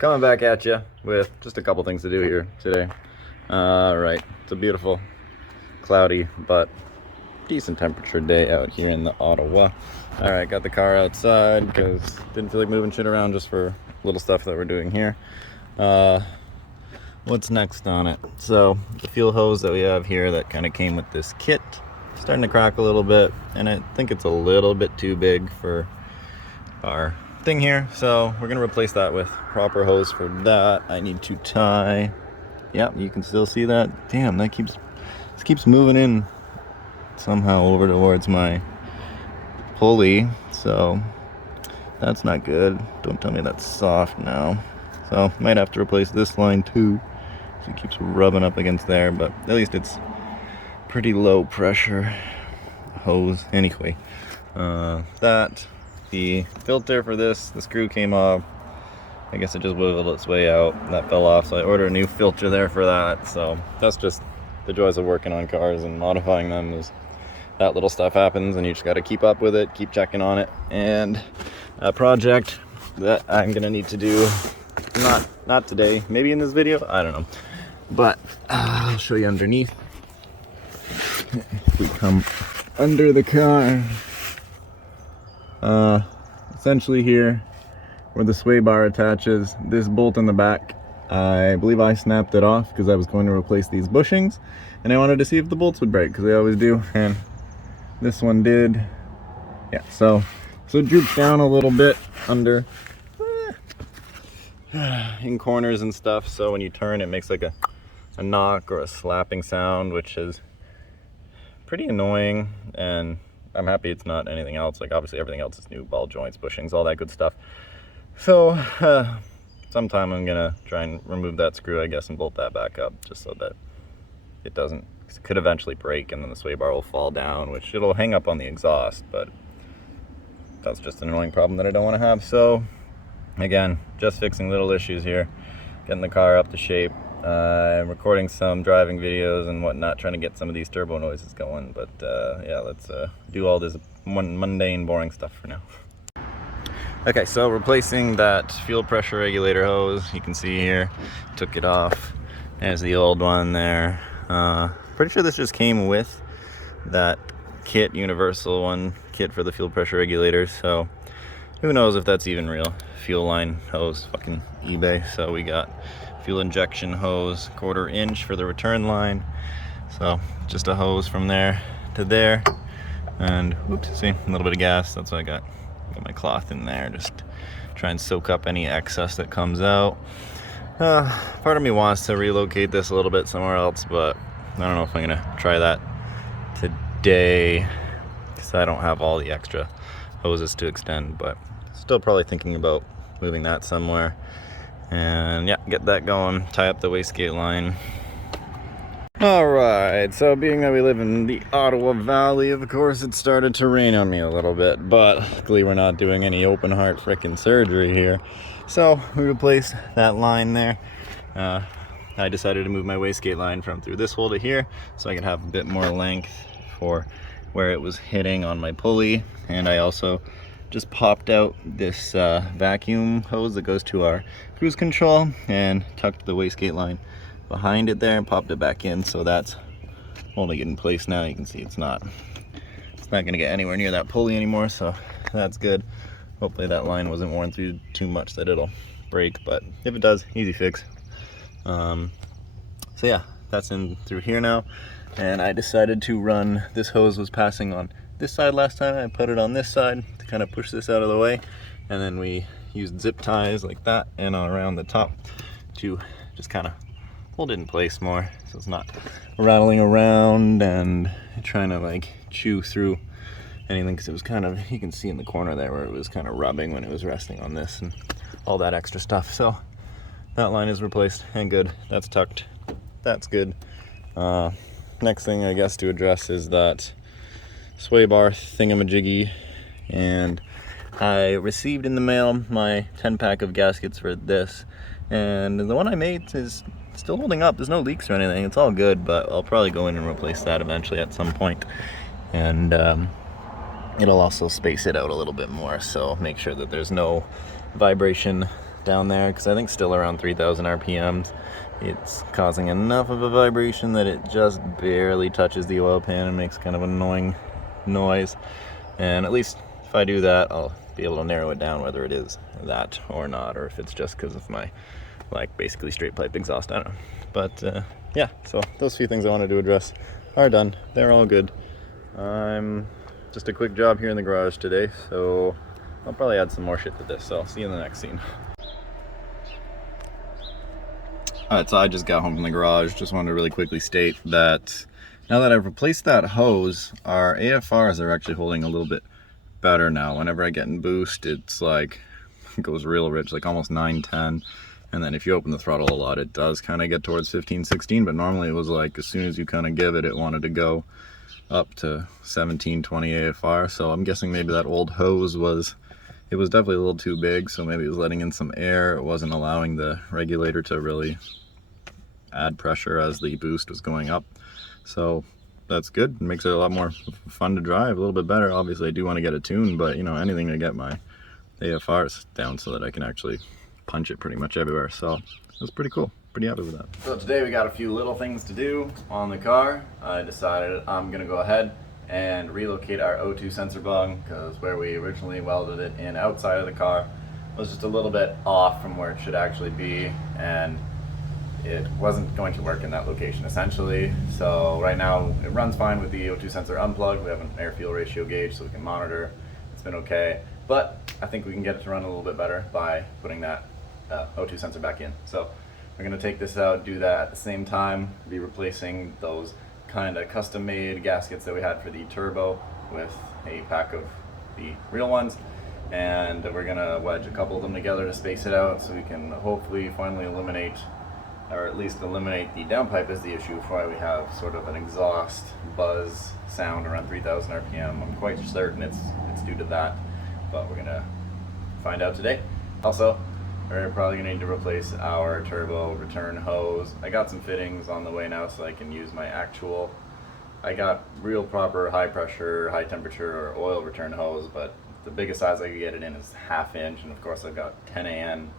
coming back at you with just a couple things to do here today. Right, it's a beautiful, cloudy, but decent temperature day out here in the Ottawa. All right, got the car outside because didn't feel like moving shit around just for little stuff that we're doing here. What's next on it? So the fuel hose that we have here that kind of came with this kit, starting to crack a little bit, and I think it's a little bit too big for our thing here, so we're gonna replace that with proper hose. For that I need to tie, yeah, you can still see that. Damn, that keeps moving in somehow over towards my pulley, so that's not good. Don't tell me that's soft now. So might have to replace this line too. It keeps rubbing up against there, but at least it's pretty low pressure hose anyway. The filter for this, the screw came off. I guess it just wiggled its way out. That fell off, so I ordered a new filter there for that. So that's just the joys of working on cars and modifying them, is that little stuff happens and you just got to keep up with it, keep checking on it. And a project that I'm gonna need to do, not today, maybe in this video, I don't know, but I'll show you underneath. If we come under the car, essentially here where the sway bar attaches, this bolt in the back, I believe I snapped it off because I was going to replace these bushings and I wanted to see if the bolts would break, because they always do, and this one did. Yeah, so it droops down a little bit under in corners and stuff, so when you turn it makes like a knock or a slapping sound, which is pretty annoying. And I'm happy it's not anything else. Like, obviously everything else is new, ball joints, bushings, all that good stuff. So sometime I'm gonna try and remove that screw, I guess, and bolt that back up, just so that it doesn't, it could eventually break and then the sway bar will fall down, which it'll hang up on the exhaust, but that's just an annoying problem that I don't want to have. So again, just fixing little issues here, getting the car up to shape. I'm recording some driving videos and whatnot, trying to get some of these turbo noises going, but yeah, let's do all this mundane, boring stuff for now. Okay, so replacing that fuel pressure regulator hose, you can see here, took it off. There's the old one there. Pretty sure this just came with that kit, universal one kit for the fuel pressure regulator, so who knows if that's even real. Fuel line hose, fucking eBay. So we got fuel injection hose, 1/4 inch for the return line. So just a hose from there to there, and whoops, see, a little bit of gas. That's what I got. Got my cloth in there, just try and soak up any excess that comes out. Part of me wants to relocate this a little bit somewhere else, but I don't know if I'm gonna try that today because I don't have all the extra hoses to extend, but still probably thinking about moving that somewhere. And yeah, get that going, tie up the wastegate line. Alright, so being that we live in the Ottawa Valley, of course it started to rain on me a little bit, but luckily we're not doing any open heart frickin' surgery here. So we replaced that line there. I decided to move my wastegate line from through this hole to here so I could have a bit more length for where it was hitting on my pulley. And I also just popped out this vacuum hose that goes to our cruise control and tucked the wastegate line behind it there and popped it back in, so that's holding it in place now. You can see it's not gonna get anywhere near that pulley anymore, so that's good. Hopefully that line wasn't worn through too much that it'll break, but if it does, easy fix. So yeah, that's in through here now, and I decided to run, this hose was passing on this side last time, I put it on this side to kind of push this out of the way, and then we used zip ties like that and around the top to just kind of hold it in place more so it's not rattling around and trying to like chew through anything, because it was kind of, you can see in the corner there where it was kind of rubbing when it was resting on this and all that extra stuff. So that line is replaced and good, that's tucked, that's good. Next thing I guess to address is that sway bar thingamajiggy, and I received in the mail my 10-pack of gaskets for this, and the one I made is still holding up. There's no leaks or anything, it's all good, but I'll probably go in and replace that eventually at some point. And it'll also space it out a little bit more, so make sure that there's no vibration down there, because I think still around 3,000 RPMs. It's causing enough of a vibration that it just barely touches the oil pan and makes kind of an annoying noise. And at least if I do that, I'll be able to narrow it down whether it is that or not, or if it's just because of my like basically straight pipe exhaust. I don't know. But yeah, so those few things I wanted to address are done. They're all good. I'm just a quick job here in the garage today, so I'll probably add some more shit to this. So I'll see you in the next scene. Alright, so I just got home from the garage. Just wanted to really quickly state that now that I've replaced that hose, our AFRs are actually holding a little bit better now. Whenever I get in boost, it's like, it goes real rich, like almost 9-10. And then if you open the throttle a lot, it does kind of get towards 15-16, but normally it was like as soon as you kind of give it, it wanted to go up to 17-20 AFR. So I'm guessing maybe that old hose was definitely a little too big, so maybe it was letting in some air. It wasn't allowing the regulator to really add pressure as the boost was going up. So that's good. It makes it a lot more fun to drive, a little bit better. Obviously I do want to get it tuned, but you know, anything to get my AFRs down so that I can actually punch it pretty much everywhere. So that's pretty cool. Pretty happy with that. So today we got a few little things to do on the car. I decided I'm gonna go ahead and relocate our O2 sensor bung, because where we originally welded it in outside of the car was just a little bit off from where it should actually be, and it wasn't going to work in that location essentially. So right now it runs fine with the O2 sensor unplugged. We have an air-fuel ratio gauge so we can monitor. It's been okay, but I think we can get it to run a little bit better by putting that O2 sensor back in. So we're going to take this out, do that at the same time, be replacing those kind of custom-made gaskets that we had for the turbo with a pack of the real ones, and we're going to wedge a couple of them together to space it out so we can hopefully finally eliminate, or at least eliminate the downpipe as the issue, for why we have sort of an exhaust buzz sound around 3,000 RPM. I'm quite certain it's due to that, but we're going to find out today. Also, we're probably going to need to replace our turbo return hose. I got some fittings on the way now so I can use my actual, I got real proper high pressure, high temperature or oil return hose, but the biggest size I could get it in is 1/2 inch, and of course I've got 10 AN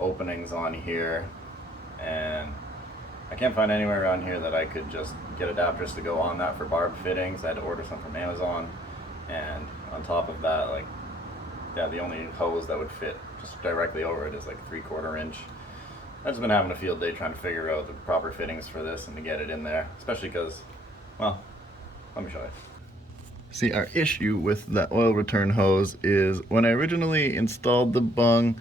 openings on here, and I can't find anywhere around here that I could just get adapters to go on that for barbed fittings. I had to order some from Amazon, and on top of that, like, yeah, the only hose that would fit just directly over it is like 3/4 inch. I've just been having a field day trying to figure out the proper fittings for this and to get it in there, especially because, well, let me show you. See, our issue with that oil return hose is when I originally installed the bung,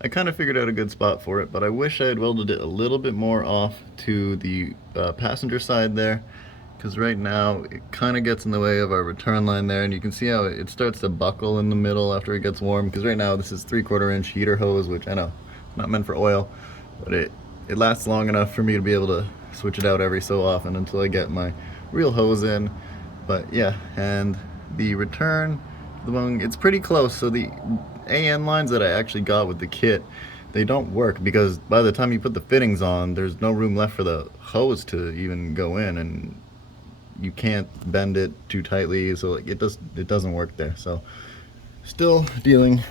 I kind of figured out a good spot for it, but I wish I had welded it a little bit more off to the passenger side there, because right now it kind of gets in the way of our return line there, and you can see how it starts to buckle in the middle after it gets warm, because right now this is 3/4 inch heater hose, which I know, not meant for oil, but it lasts long enough for me to be able to switch it out every so often until I get my real hose in. But yeah, and the return, the bung, it's pretty close. So the AN lines that I actually got with the kit, they don't work, because by the time you put the fittings on, there's no room left for the hose to even go in, and you can't bend it too tightly, so like it doesn't work there. So still dealing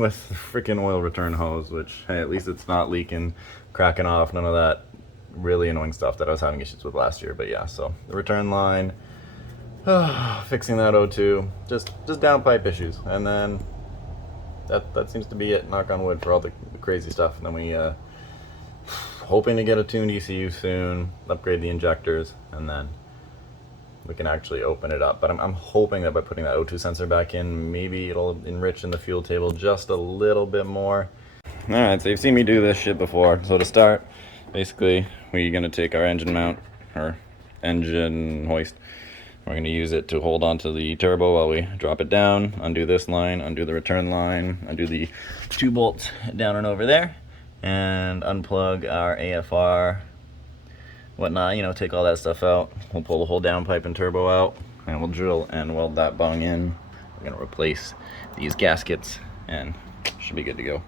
with the freaking oil return hose, which, hey, at least it's not leaking, cracking off, none of that really annoying stuff that I was having issues with last year. But yeah, so the return line, fixing that O2, just downpipe issues, and then that seems to be it, knock on wood, for all the crazy stuff. And then we hoping to get a tuned ECU soon, upgrade the injectors, and then we can actually open it up. But I'm hoping that by putting that O2 sensor back in, maybe it'll enrich in the fuel table just a little bit more. Alright, so you've seen me do this shit before. So to start, basically, we're going to take our engine mount, or engine hoist. We're going to use it to hold onto the turbo while we drop it down, undo this line, undo the return line, undo the 2 bolts down and over there, and unplug our AFR, whatnot, you know, take all that stuff out. We'll pull the whole downpipe and turbo out, and we'll drill and weld that bung in. We're going to replace these gaskets, and should be good to go.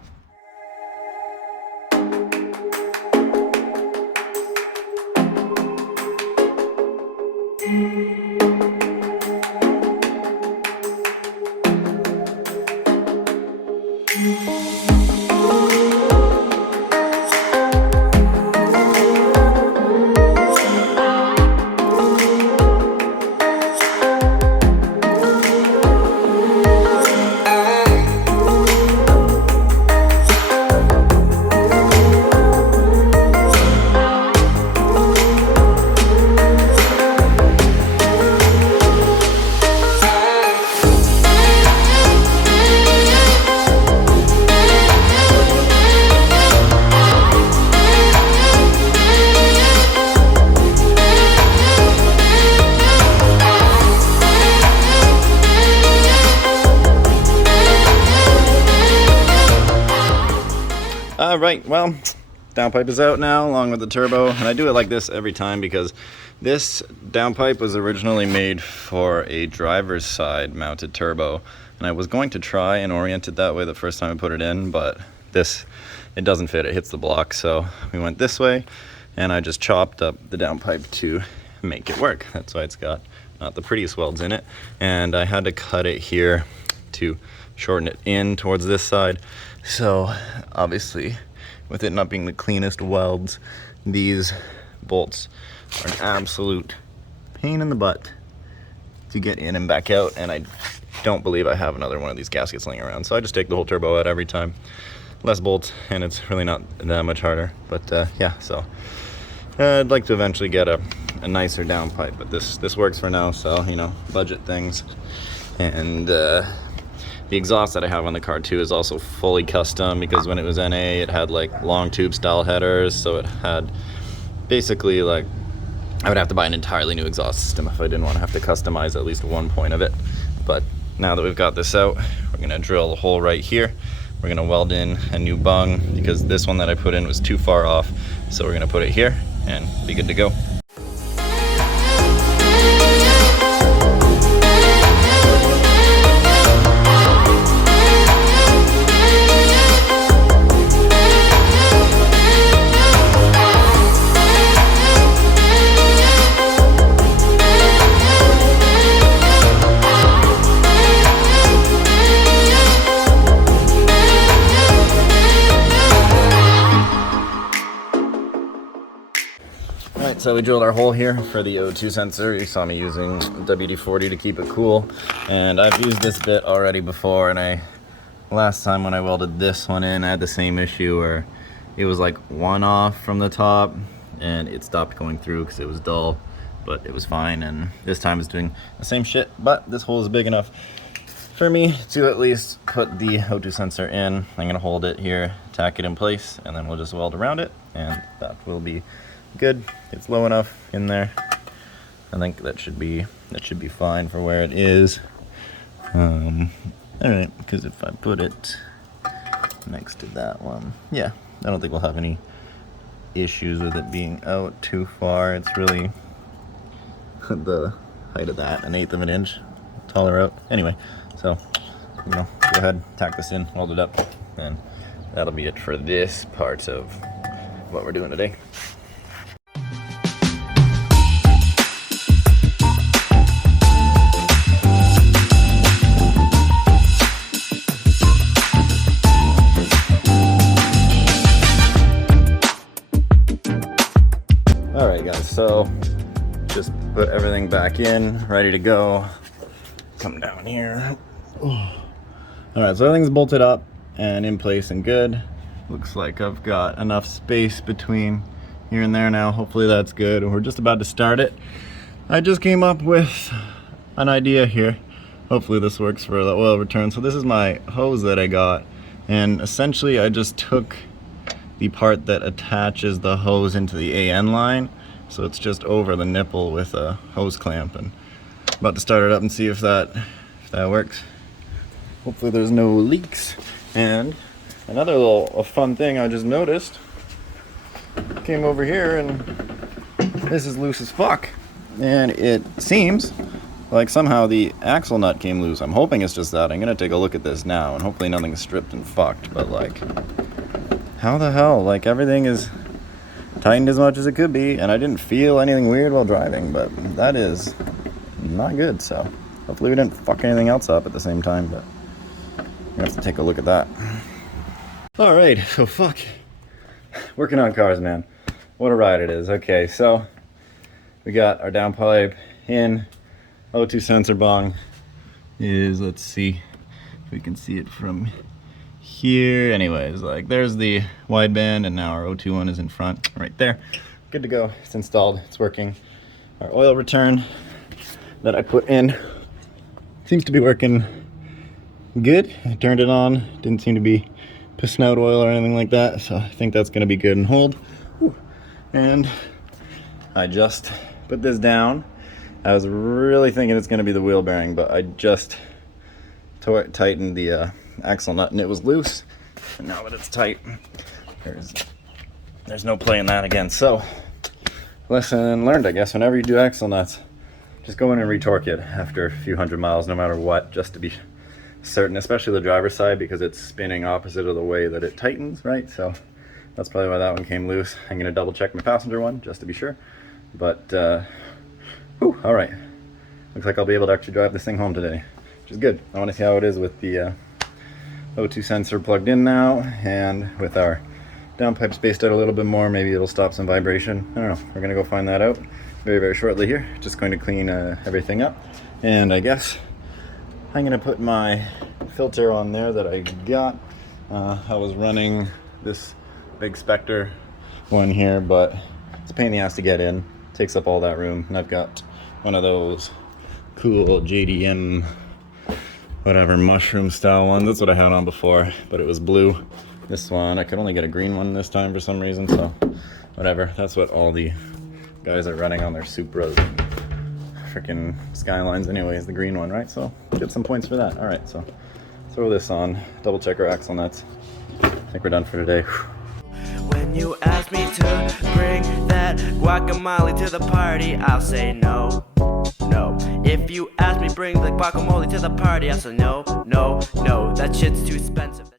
Right, well, downpipe is out now along with the turbo, and I do it like this every time because this downpipe was originally made for a driver's side mounted turbo, and I was going to try and orient it that way the first time I put it in, but it doesn't fit, it hits the block, so we went this way, and I just chopped up the downpipe to make it work. That's why it's got not the prettiest welds in it, and I had to cut it here to shorten it in towards this side. So obviously with it not being the cleanest welds, these bolts are an absolute pain in the butt to get in and back out, and I don't believe I have another one of these gaskets laying around, so I just take the whole turbo out every time. Less bolts, and it's really not that much harder, but yeah, so I'd like to eventually get a nicer downpipe, but this works for now, so, you know, budget things. And the exhaust that I have on the car too is also fully custom, because when it was NA it had like long tube style headers, so it had basically like, I would have to buy an entirely new exhaust system if I didn't want to have to customize at least one point of it. But now that we've got this out, we're gonna drill a hole right here. We're gonna weld in a new bung because this one that I put in was too far off, so we're gonna put it here and be good to go. So we drilled our hole here for the O2 sensor. You saw me using WD-40 to keep it cool, and I've used this bit already before, and last time when I welded this one in, I had the same issue where it was like one off from the top and it stopped going through because it was dull, but it was fine. And this time it's doing the same shit, but this hole is big enough for me to at least put the O2 sensor in. I'm gonna hold it here, tack it in place, and then we'll just weld around it, and that will be good. It's low enough in there. I think that should be fine for where it is. All right, because if I put it next to that one, yeah, I don't think we'll have any issues with it being out too far. It's really the height of that, 1/8 of an inch taller out. Anyway, so you know, go ahead, tack this in, weld it up, and that'll be it for this part of what we're doing today. Alright guys, so just put everything back in, ready to go. Come down here. Alright, so everything's bolted up and in place and good. Looks like I've got enough space between here and there now. Hopefully that's good. We're just about to start it. I just came up with an idea here. Hopefully this works for the oil return. So this is my hose that I got, and essentially I just took the part that attaches the hose into the AN line, so it's just over the nipple with a hose clamp, and I'm about to start it up and see if that works. Hopefully there's no leaks. And another little fun thing I just noticed, came over here and this is loose as fuck, and it seems like somehow the axle nut came loose. I'm hoping it's just that. I'm gonna take a look at this now, and hopefully nothing's stripped and fucked, but like, how the hell? Like, everything is tightened as much as it could be, and I didn't feel anything weird while driving, but that is not good. So hopefully we didn't fuck anything else up at the same time, but we have to take a look at that. All right, so fuck. Working on cars, man. What a ride it is. Okay, so we got our downpipe in. O2 sensor bung is, let's see if we can see it from here. Anyways, like, there's the wideband, and now our O2 one is in front right there. Good to go. It's installed, it's working. Our oil return that I put in seems to be working good. I turned it on, didn't seem to be pissing out oil or anything like that, so I think that's gonna be good and hold. Whew. And I just put this down. I was really thinking it's gonna be the wheel bearing, but I just tightened the axle nut and it was loose. And now that it's tight, there's no play in that again. So lesson learned, I guess. Whenever you do axle nuts, just go in and retorque it after a few hundred miles, no matter what, just to be certain, especially the driver's side, because it's spinning opposite of the way that it tightens, right? So that's probably why that one came loose. I'm gonna double check my passenger one just to be sure. But whew, all right, looks like I'll be able to actually drive this thing home today, which is good. I want to see how it is with the O2 sensor plugged in now, and with our downpipe spaced out a little bit more. Maybe it'll stop some vibration. I don't know. We're gonna go find that out very shortly here. Just going to clean everything up, and I guess I'm gonna put my filter on there that I got. I was running this big Spectre one here, but it's a pain in the ass to get in. It takes up all that room, and I've got one of those cool JDM whatever mushroom style ones. That's what I had on before, but it was blue. This one, I could only get a green one this time for some reason, so whatever. That's what all the guys are running on their Supras and freaking Skylines anyways, the green one, right? So get some points for that. All right, so throw this on, double check our axle nuts. I think we're done for today. When you ask me to bring that guacamole to the party, I'll say no, no. If you ask me bring the guacamole to the party, I'll say no, no, no. That shit's too expensive.